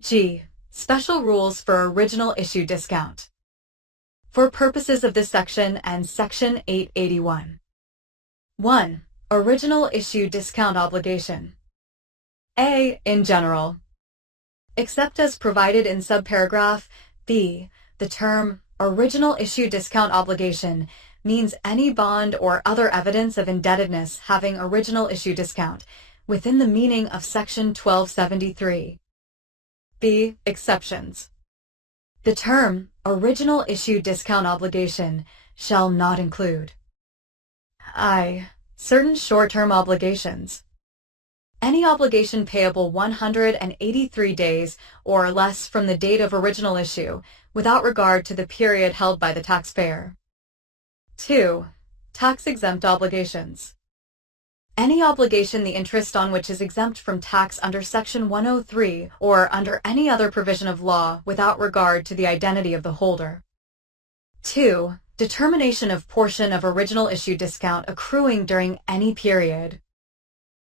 G. Special rules for original issue discount. For purposes of this section and Section 881. 1. Original issue discount obligation. A. In general. Except as provided in subparagraph B, the term original issue discount obligation means any bond or other evidence of indebtedness having original issue discount within the meaning of Section 1273. B. Exceptions. The term original issue discount obligation shall not include I. Certain short-term obligations. Any obligation payable 183 days or less from the date of original issue without regard to the period held by the taxpayer. 2. Tax-exempt obligations. Any obligation the interest on which is exempt from tax under Section 103 or under any other provision of law without regard to the identity of the holder. 2. Determination of portion of original issue discount accruing during any period.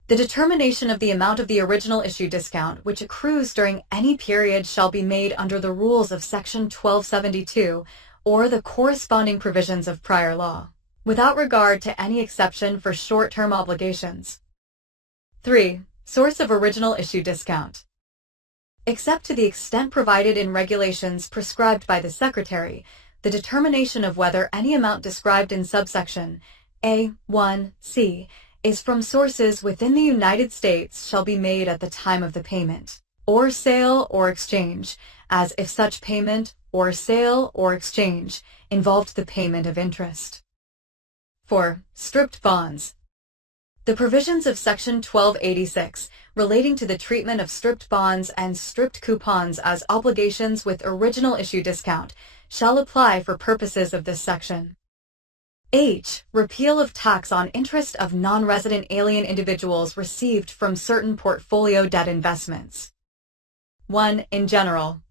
The determination of the amount of the original issue discount which accrues during any period shall be made under the rules of Section 1272 or the corresponding provisions of prior law, without regard to any exception for short-term obligations. 3. Source of original issue discount. Except to the extent provided in regulations prescribed by the Secretary, the determination of whether any amount described in subsection A1C is from sources within the United States shall be made at the time of the payment, or sale or exchange, as if such payment or sale or exchange involved the payment of interest. 4. Stripped bonds. The provisions of Section 1286 relating to the treatment of stripped bonds and stripped coupons as obligations with original issue discount shall apply for purposes of this section. H. Repeal of tax on interest of non-resident alien individuals received from certain portfolio debt investments. 1. In general.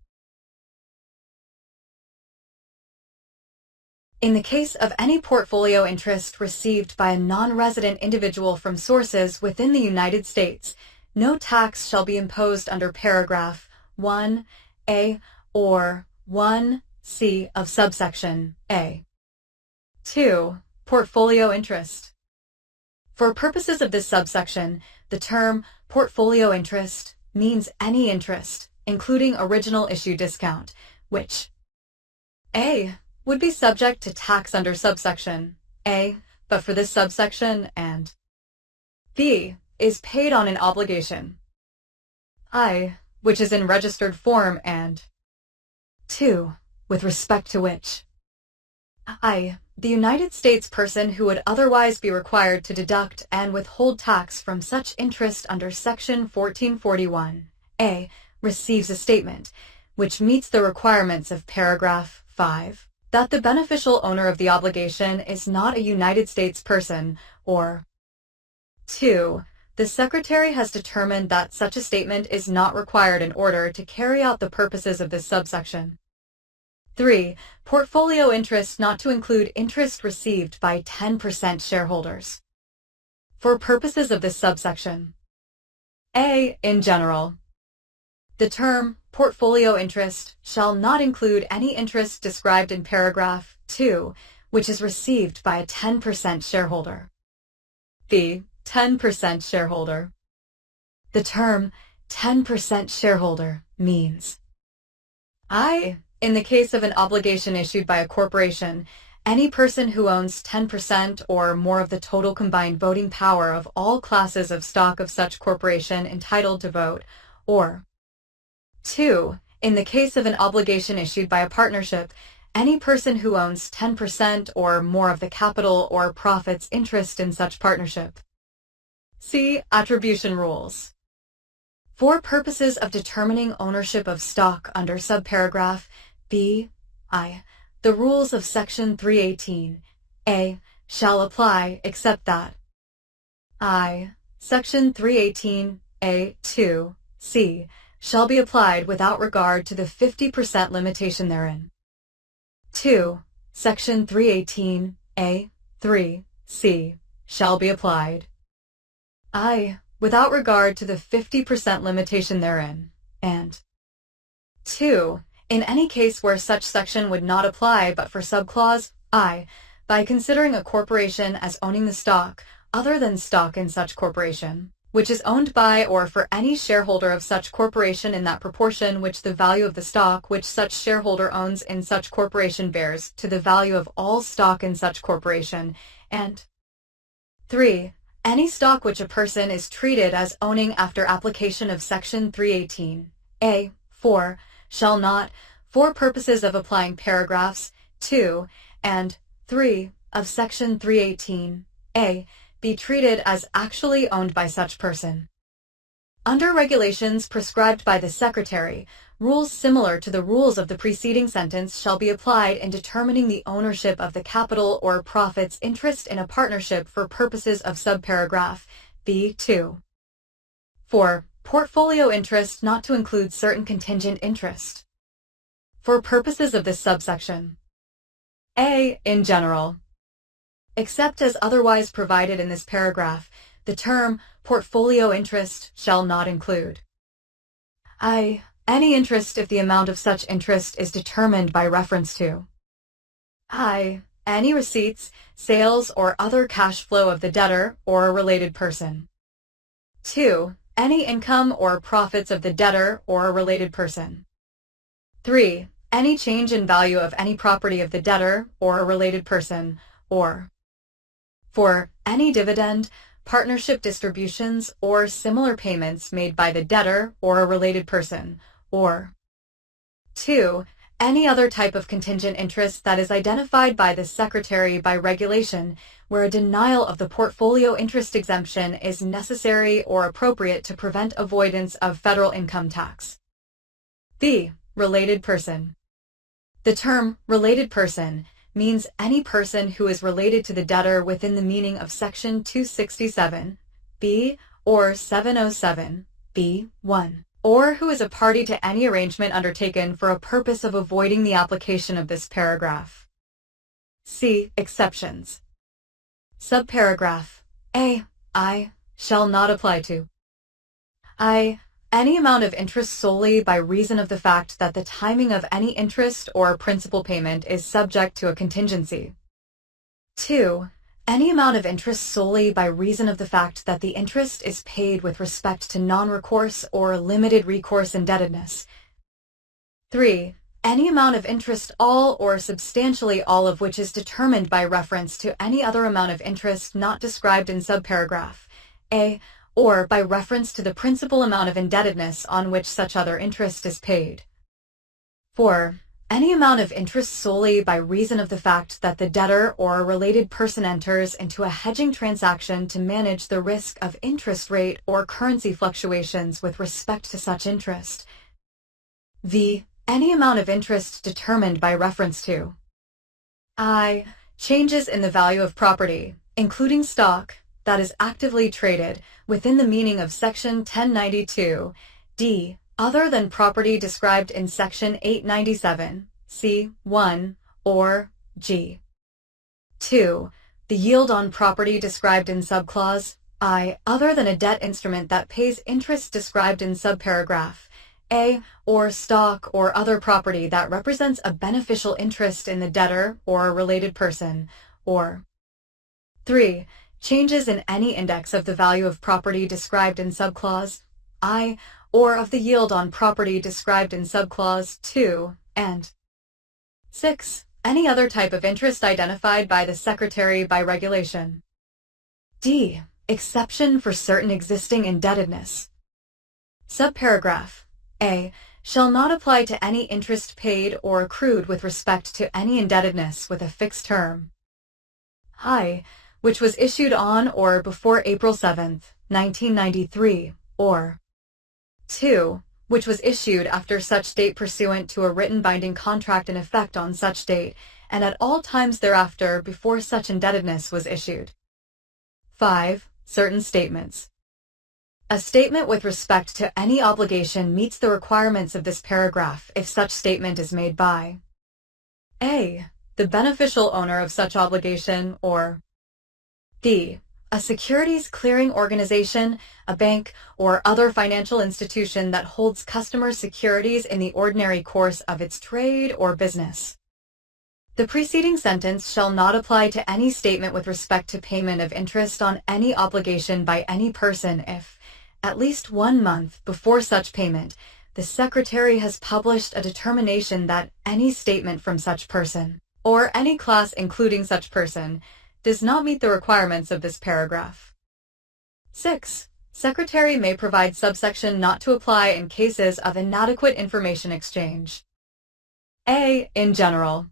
In the case of any portfolio interest received by a non-resident individual from sources within the United States, no tax shall be imposed under paragraph 1A or 1C of subsection A. 2. Portfolio interest. For purposes of this subsection, the term portfolio interest means any interest, including original issue discount, which A. would be subject to tax under subsection A, but for this subsection, and B. is paid on an obligation I, which is in registered form, and 2. with respect to which I, the United States person who would otherwise be required to deduct and withhold tax from such interest under Section 1441A, receives a statement, which meets the requirements of paragraph 5, that the beneficial owner of the obligation is not a United States person, or 2. The Secretary has determined that such a statement is not required in order to carry out the purposes of this subsection. 3. Portfolio interest not to include interest received by 10% shareholders. For purposes of this subsection. A. In general. The term portfolio interest shall not include any interest described in paragraph 2, which is received by a 10% shareholder. B. 10% shareholder. The term 10% shareholder means I. In the case of an obligation issued by a corporation, any person who owns 10% or more of the total combined voting power of all classes of stock of such corporation entitled to vote, or 2. In the case of an obligation issued by a partnership, any person who owns 10% or more of the capital or profits interest in such partnership. See Attribution Rules. For purposes of determining ownership of stock under subparagraph B.I., the rules of Section 318A shall apply except that I. Section 318A.2c shall be applied without regard to the 50% limitation therein. 2. Section 318A.3c shall be applied I. without regard to the 50% limitation therein, and 2. In any case where such section would not apply but for subclause I, by considering a corporation as owning the stock, other than stock in such corporation, which is owned by or for any shareholder of such corporation in that proportion which the value of the stock which such shareholder owns in such corporation bears to the value of all stock in such corporation, and 3. Any stock which a person is treated as owning after application of Section 318, A, 4, shall not, for purposes of applying paragraphs 2 and 3 of Section 318, A, be treated as actually owned by such person. Under regulations prescribed by the Secretary, rules similar to the rules of the preceding sentence shall be applied in determining the ownership of the capital or profits interest in a partnership for purposes of subparagraph B2. 4. Portfolio interest not to include certain contingent interest. For purposes of this subsection, A. In general, except as otherwise provided in this paragraph, the term portfolio interest shall not include I. Any interest if the amount of such interest is determined by reference to I. Any receipts, sales, or other cash flow of the debtor or a related person. 2. Any income or profits of the debtor or a related person. 3. Any change in value of any property of the debtor or a related person, or 4. Any dividend, partnership distributions, or similar payments made by the debtor or a related person, or 2. Any other type of contingent interest that is identified by the Secretary by regulation where a denial of the portfolio interest exemption is necessary or appropriate to prevent avoidance of federal income tax. B. Related person. The term related person means any person who is related to the debtor within the meaning of Section 267, B, or 707, B1, or who is a party to any arrangement undertaken for a purpose of avoiding the application of this paragraph. C. Exceptions. Subparagraph A. I. Shall not apply to I. Any amount of interest solely by reason of the fact that the timing of any interest or principal payment is subject to a contingency. 2. Any amount of interest solely by reason of the fact that the interest is paid with respect to non-recourse or limited recourse indebtedness. 3. Any amount of interest all or substantially all of which is determined by reference to any other amount of interest not described in subparagraph A, or by reference to the principal amount of indebtedness on which such other interest is paid. 4. Any amount of interest solely by reason of the fact that the debtor or a related person enters into a hedging transaction to manage the risk of interest rate or currency fluctuations with respect to such interest. V. Any amount of interest determined by reference to I. Changes in the value of property, including stock, that is actively traded within the meaning of Section 1092, D, other than property described in Section 897, C1, or G. 2. The yield on property described in subclause I, other than a debt instrument that pays interest described in subparagraph A, or stock or other property that represents a beneficial interest in the debtor or a related person, or 3. Changes in any index of the value of property described in subclause I, or of the yield on property described in subclause 2, and 6. Any other type of interest identified by the Secretary by regulation. D. Exception for certain existing indebtedness. Subparagraph A. Shall not apply to any interest paid or accrued with respect to any indebtedness with a fixed term I, which was issued on or before April 7, 1993, or 2, which was issued after such date pursuant to a written binding contract in effect on such date, and at all times thereafter before such indebtedness was issued. 5. Certain statements. A statement with respect to any obligation meets the requirements of this paragraph if such statement is made by A. The beneficial owner of such obligation, or B. A securities clearing organization, a bank, or other financial institution that holds customer securities in the ordinary course of its trade or business. The preceding sentence shall not apply to any statement with respect to payment of interest on any obligation by any person if, at least 1 month before such payment, the Secretary has published a determination that any statement from such person, or any class including such person, does not meet the requirements of this paragraph. 6. Secretary may provide subsection not to apply in cases of inadequate information exchange. A. In general.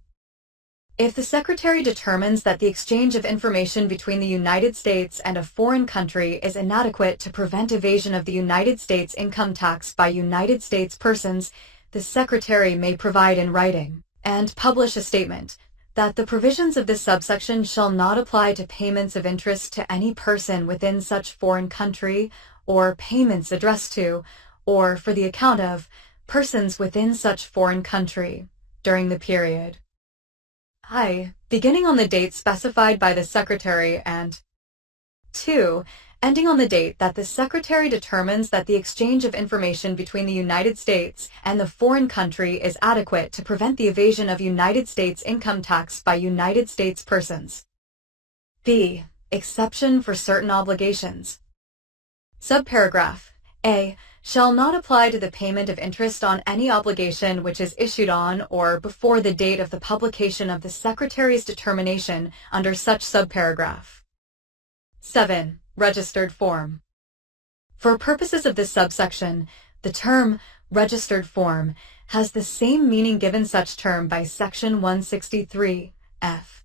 If the Secretary determines that the exchange of information between the United States and a foreign country is inadequate to prevent evasion of the United States income tax by United States persons, the Secretary may provide in writing, and publish a statement, that the provisions of this subsection shall not apply to payments of interest to any person within such foreign country, or payments addressed to, or for the account of, persons within such foreign country, during the period I, beginning on the date specified by the Secretary, and 2, ending on the date that the Secretary determines that the exchange of information between the United States and the foreign country is adequate to prevent the evasion of United States income tax by United States persons. B. Exception for certain obligations. Subparagraph A. Shall not apply to the payment of interest on any obligation which is issued on or before the date of the publication of the Secretary's determination under such subparagraph. 7. Registered form. For purposes of this subsection, the term registered form has the same meaning given such term by Section 163 F.